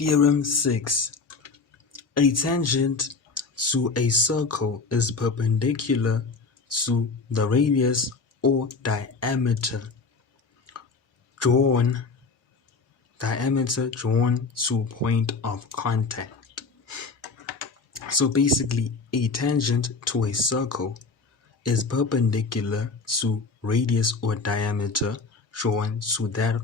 Theorem 6. A tangent to a circle is perpendicular to the radius or diameter drawn to point of contact. So basically, a tangent to a circle is perpendicular to radius or diameter drawn to that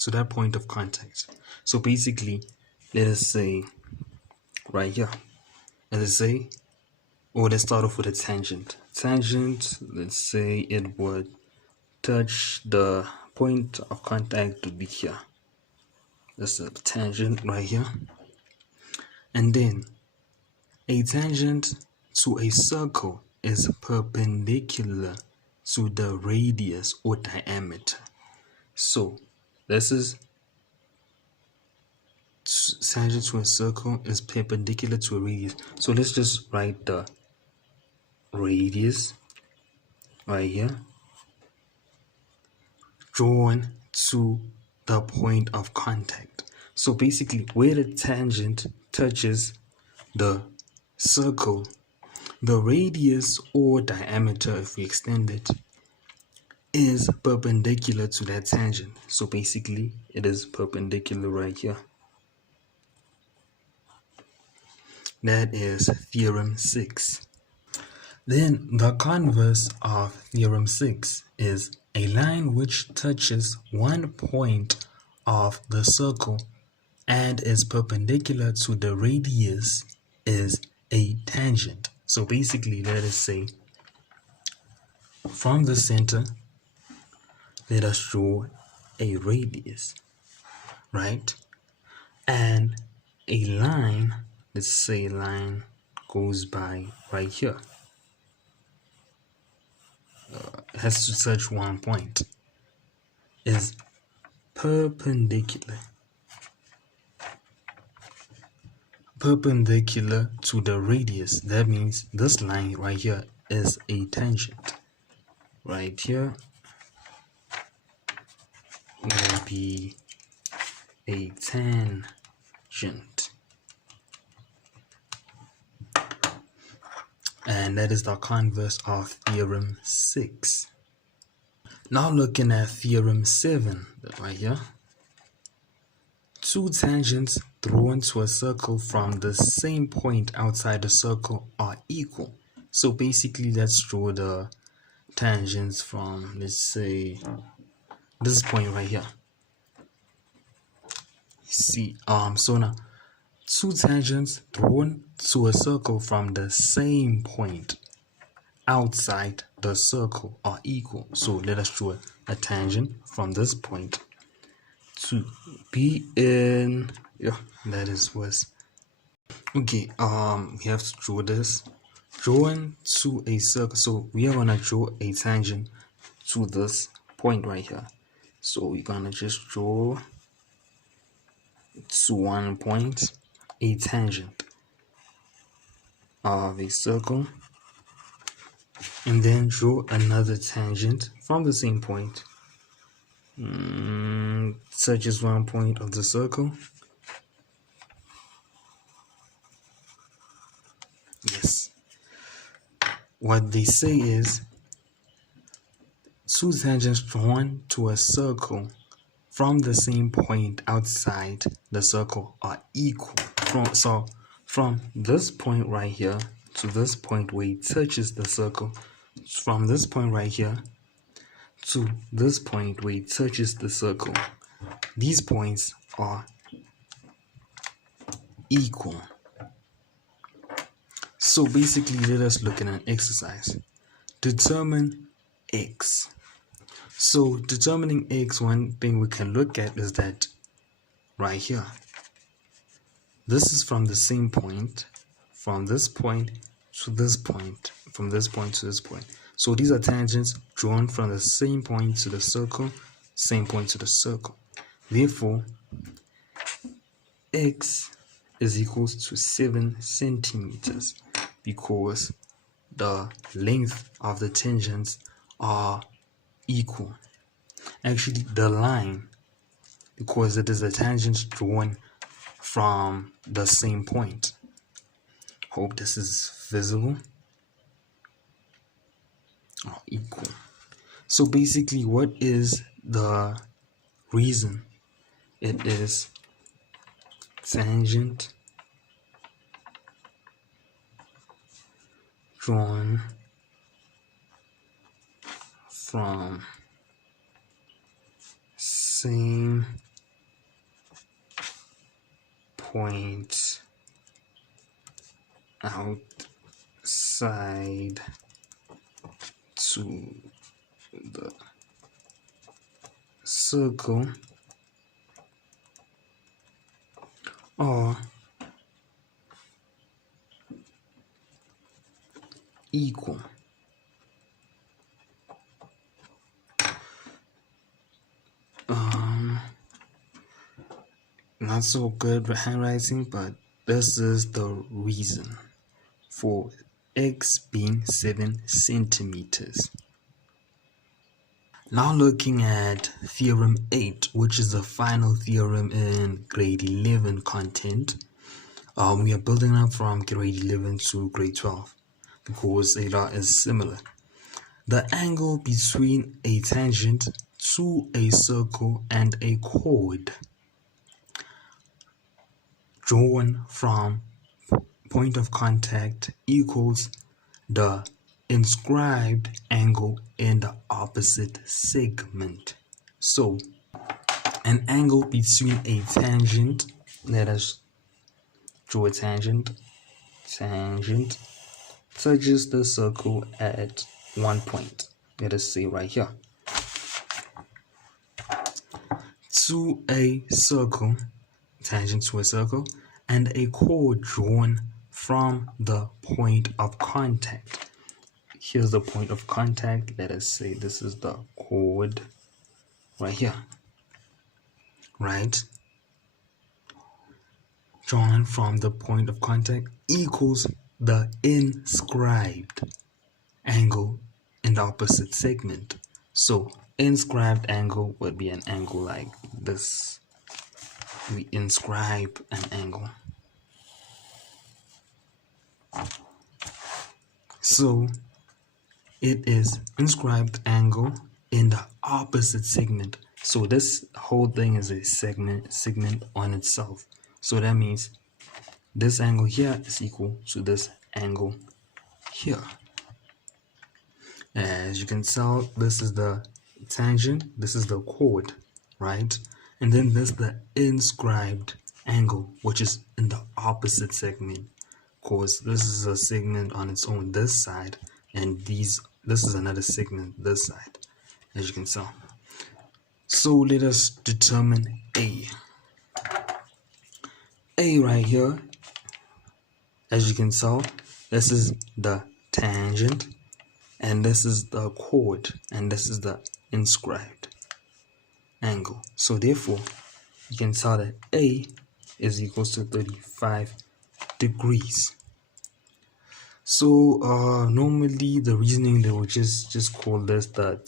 to that point of contact. So basically, let us say right here, let's start off with a tangent. Let's say it would touch the point of contact to be here. That's a tangent right here. And then a tangent to a circle is perpendicular to the radius or diameter. So this is tangent to a circle is perpendicular to a radius. So let's just write the radius right here drawn to the point of contact. So basically, where the tangent touches the circle, the radius or diameter, if we extend it, is perpendicular to that tangent. So basically, it is perpendicular right here. That is Theorem 6. Then the converse of Theorem 6 is a line which touches one point of the circle and is perpendicular to the radius is a tangent. So basically, let us say from the center, let us draw a radius, right? And a line, let's say a line goes by right here. It has to touch one point, is perpendicular to the radius. That means this line right here is a tangent. Right here will be a tangent. And that is the converse of Theorem 6. Now looking at Theorem 7, right here. Two tangents thrown to a circle from the same point outside the circle are equal. So basically, let's draw the tangents from, let's say, this point right here. See, so now, two tangents thrown to a circle from the same point outside the circle are equal. So let us draw a tangent from this point to be in, that is was okay. We have to draw this drawn to a circle. So we are gonna draw a tangent to this point right here. So we're gonna just draw to one point a tangent of a circle, and then draw another tangent from the same point, such as one point of the circle. Yes, what they say is two tangents drawn to a circle from the same point outside the circle are equal. From this point right here to this point where it touches the circle, from this point right here to this point where it touches the circle, these points are equal. So basically, let us look at an exercise. Determine x. So determining x, one thing we can look at is that right here, this is from the same point, from this point to this point, from this point to this point. So these are tangents drawn from the same point to the circle, same point to the circle. Therefore, x is equals to 7 centimeters because the length of the tangents are equal. Actually, the line because it is a tangent drawn from the same point. Hope this is visible. Equal. So basically, what is the reason? It is tangent drawn from same point outside to the circle are equal. Not so good with handwriting, but this is the reason for x being 7 centimeters. Now looking at Theorem 8, which is the final theorem in grade 11 content. We are building up from grade 11 to grade 12 because a lot is similar. The angle between a tangent to a circle and a chord drawn from point of contact equals the inscribed angle in the opposite segment. So an angle between a tangent, let us draw a tangent touches the circle at one point. Let us say right here. To a circle, tangent to a circle, and a chord drawn from the point of contact. Here's the point of contact. Let us say this is the chord right here. Right? Drawn from the point of contact equals the inscribed angle in the opposite segment. So inscribed angle would be an angle like this. We inscribe an angle. So it is inscribed angle in the opposite segment. So this whole thing is a segment on itself. So that means this angle here is equal to this angle here. As you can tell, this is the tangent, this is the chord, right? And then there's the inscribed angle, which is in the opposite segment. Of course, this is a segment on its own, this side, and this is another segment, this side, as you can tell. So let us determine A. A right here, as you can tell, this is the tangent, and this is the chord, and this is the inscribed angle. So therefore, you can tell that A is equals to 35 degrees. So normally the reasoning, they would just call this the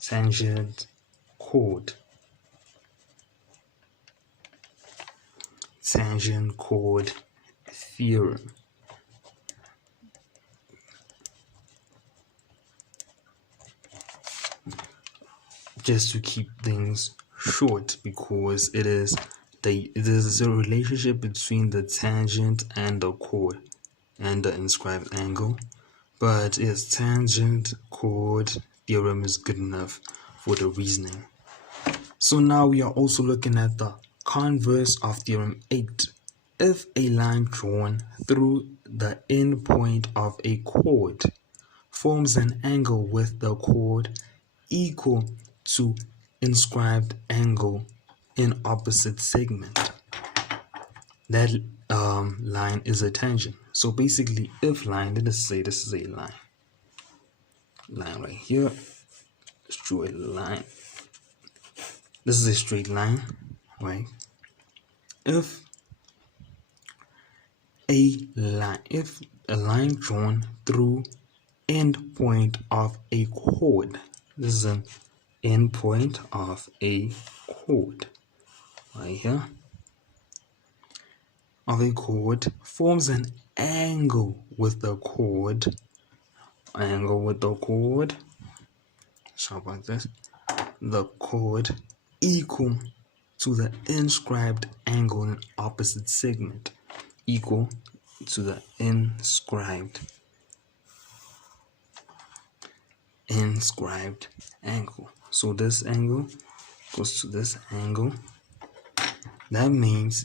tangent chord. Tangent chord theorem. Just to keep things short, because it is a relationship between the tangent and the chord and the inscribed angle, but its tangent chord theorem is good enough for the reasoning. So now we are also looking at the converse of Theorem 8. If a line drawn through the end point of a chord forms an angle with the chord equal to inscribed angle in opposite segment, that line is a tangent. So basically, if line, let us say this is a line right here. Let's draw a line. This is a straight line, right? If a line drawn through end point of a chord, this is an endpoint of a chord. Right here, of a chord forms an angle with the chord. So about this, the chord equal to the inscribed angle in opposite segment, equal to the inscribed angle. So this angle goes to this angle. That means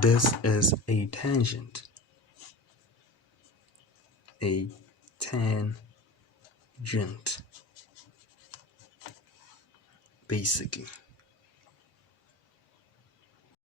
this is a tangent. A tangent, basically.